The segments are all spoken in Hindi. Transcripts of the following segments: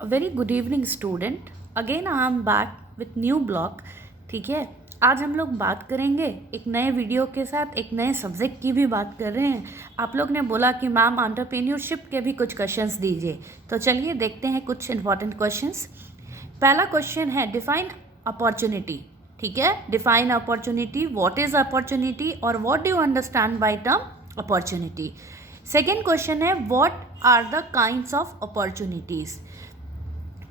Very good evening student, again I am back with new blog. ठीक है, आज हम लोग बात करेंगे एक नए वीडियो के साथ, एक नए सब्जेक्ट की भी बात कर रहे हैं। आप लोग ने बोला कि मैम एंटरप्रेन्योरशिप के भी कुछ क्वेश्चंस दीजिए, तो चलिए देखते हैं कुछ इंपॉर्टेंट क्वेश्चंस। पहला क्वेश्चन है डिफाइन अपॉर्चुनिटी। ठीक है, define opportunity, what is opportunity और what do you understand by term opportunity. Second question है what are the kinds of opportunities.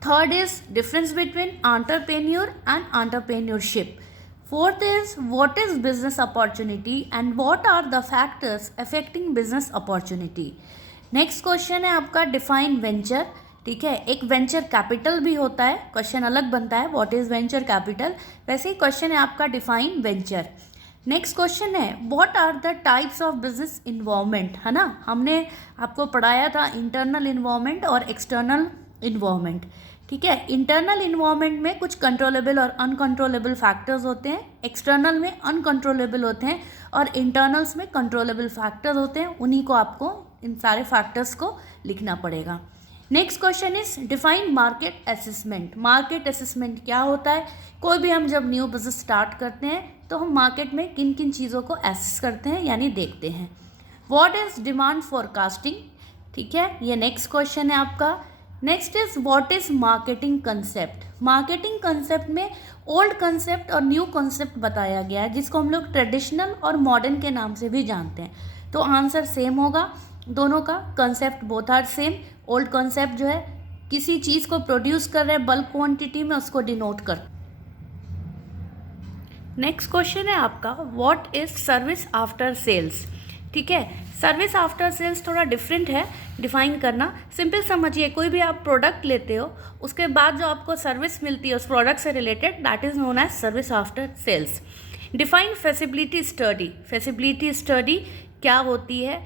Third is difference between entrepreneur and entrepreneurship. Fourth is what is business opportunity and what are the factors affecting business opportunity. Next question है आपका डिफाइन वेंचर। ठीक है, एक वेंचर कैपिटल भी होता है, क्वेश्चन अलग बनता है व्हाट इज वेंचर कैपिटल, वैसे ही क्वेश्चन है आपका डिफाइन वेंचर। नेक्स्ट क्वेश्चन है what are the types of business involvement, है ना, हमने आपको पढ़ाया था इंटरनल इन्वॉल्वमेंट और एक्सटर्नल इन्वॉल्वमेंट। ठीक है, इंटरनल इन्वॉल्वमेंट में कुछ कंट्रोलेबल और अनकंट्रोलेबल फैक्टर्स होते हैं, एक्सटर्नल में अनकंट्रोलेबल होते हैं और इंटरनल्स में कंट्रोलेबल फैक्टर्स होते हैं। उन्हीं को आपको इन सारे फैक्टर्स को लिखना पड़ेगा। Next question is define market assessment. Market assessment क्या होता है? कोई भी हम जब न्यू बिजनेस स्टार्ट करते हैं तो हम मार्केट में किन किन चीज़ों को एसेस करते हैं यानी देखते हैं। What is demand forecasting. ठीक है, ये नेक्स्ट क्वेश्चन है आपका। Next is what is marketing concept. Marketing concept में ओल्ड कंसेप्ट और न्यू कंसेप्ट बताया गया है, जिसको हम लोग ट्रेडिशनल और मॉडर्न के नाम से भी जानते हैं। तो आंसर सेम होगा दोनों का, concept both are same. Old concept जो है किसी चीज़ को प्रोड्यूस कर रहे हैं बल्क क्वांटिटी में, उसको डिनोट कर। नेक्स्ट क्वेश्चन है आपका what is service after sales. ठीक है, सर्विस आफ्टर सेल्स थोड़ा डिफरेंट है डिफाइन करना। सिंपल समझिए, कोई भी आप प्रोडक्ट लेते हो उसके बाद जो आपको सर्विस मिलती है उस प्रोडक्ट से related, that is known as service after sales. Define feasibility study. Feasibility study क्या होती है?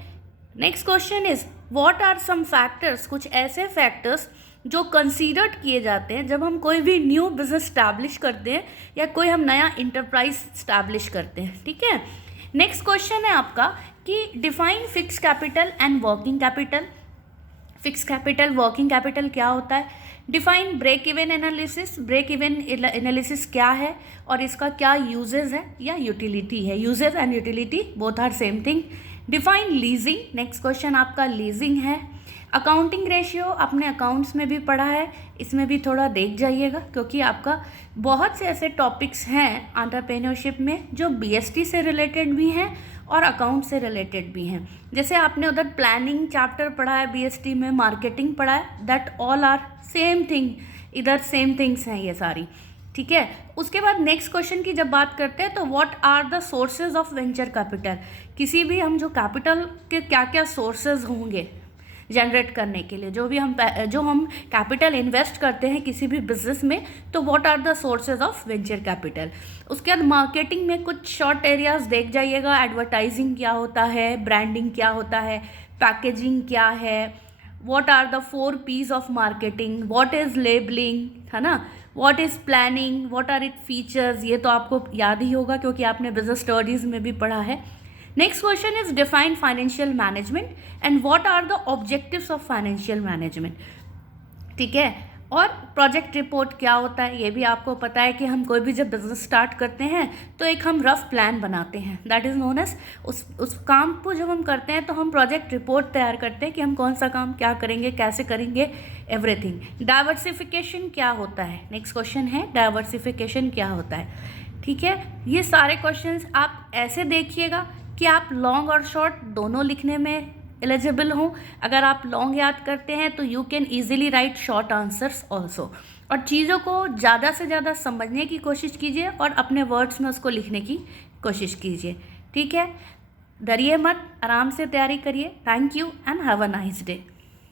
Next question is what are some factors, कुछ ऐसे फैक्टर्स जो कंसीडर्ड किए जाते हैं जब हम कोई भी न्यू बिजनेस स्टैब्लिश करते हैं या कोई हम नया इंटरप्राइज स्टैब्लिश करते हैं। ठीक है, नेक्स्ट क्वेश्चन है आपका कि define fix capital and working capital. Fix capital, working capital क्या होता है? Define break even analysis. Break even analysis क्या है और इसका क्या यूजेस है या यूटिलिटी है? Uses and utility both are same thing. Define leasing. Next question आपका लीजिंग है। अकाउंटिंग रेशियो आपने अकाउंट्स में भी पढ़ा है, इसमें भी थोड़ा देख जाइएगा क्योंकि आपका बहुत से ऐसे टॉपिक्स हैं एंटरप्रेन्योरशिप में जो बीएसटी से रिलेटेड भी हैं और अकाउंट से रिलेटेड भी हैं। जैसे आपने उधर प्लानिंग चैप्टर पढ़ा है बीएसटी में, मार्केटिंग पढ़ा है, that all are same thing, इधर सेम थिंग्स हैं ये सारी। ठीक है, उसके बाद नेक्स्ट क्वेश्चन की जब बात करते हैं तो what are the sources of venture capital. किसी भी हम जो कैपिटल के क्या क्या सोर्सेज होंगे जनरेट करने के लिए, जो हम कैपिटल इन्वेस्ट करते हैं किसी भी बिजनेस में, तो what are the sources of venture capital. उसके बाद मार्केटिंग में कुछ शॉर्ट एरियाज देख जाइएगा, एडवर्टाइजिंग क्या होता है, ब्रांडिंग क्या होता है, पैकेजिंग क्या है, what are the 4 P's of marketing, what is labelling, है ना, what is planning, what are it features, ये तो आपको याद ही होगा क्योंकि आपने बिजनेस स्टडीज में भी पढ़ा है। Next question is define financial management and what are the objectives of financial management. ठीक है, और प्रोजेक्ट रिपोर्ट क्या होता है ये भी आपको पता है कि हम कोई भी जब बिजनेस स्टार्ट करते हैं तो एक हम रफ प्लान बनाते हैं, दैट इज़ नोन एज उस काम को जब हम करते हैं तो हम प्रोजेक्ट रिपोर्ट तैयार करते हैं कि हम कौन सा काम क्या करेंगे, कैसे करेंगे, एवरीथिंग। डाइवर्सिफिकेशन क्या होता है? नेक्स्ट क्वेश्चन है डाइवर्सिफिकेशन क्या होता है। ठीक है, ये सारे क्वेश्चंस आप ऐसे देखिएगा कि आप लॉन्ग और शॉर्ट दोनों लिखने में एलिजिबल हो। अगर आप लॉन्ग याद करते हैं तो you can easily right short answers also. और चीज़ों को ज़्यादा से ज़्यादा समझने की कोशिश कीजिए और अपने वर्ड्स में उसको लिखने की कोशिश कीजिए। ठीक है, डरिए मत, आराम से तैयारी करिए। Thank you and have a nice day.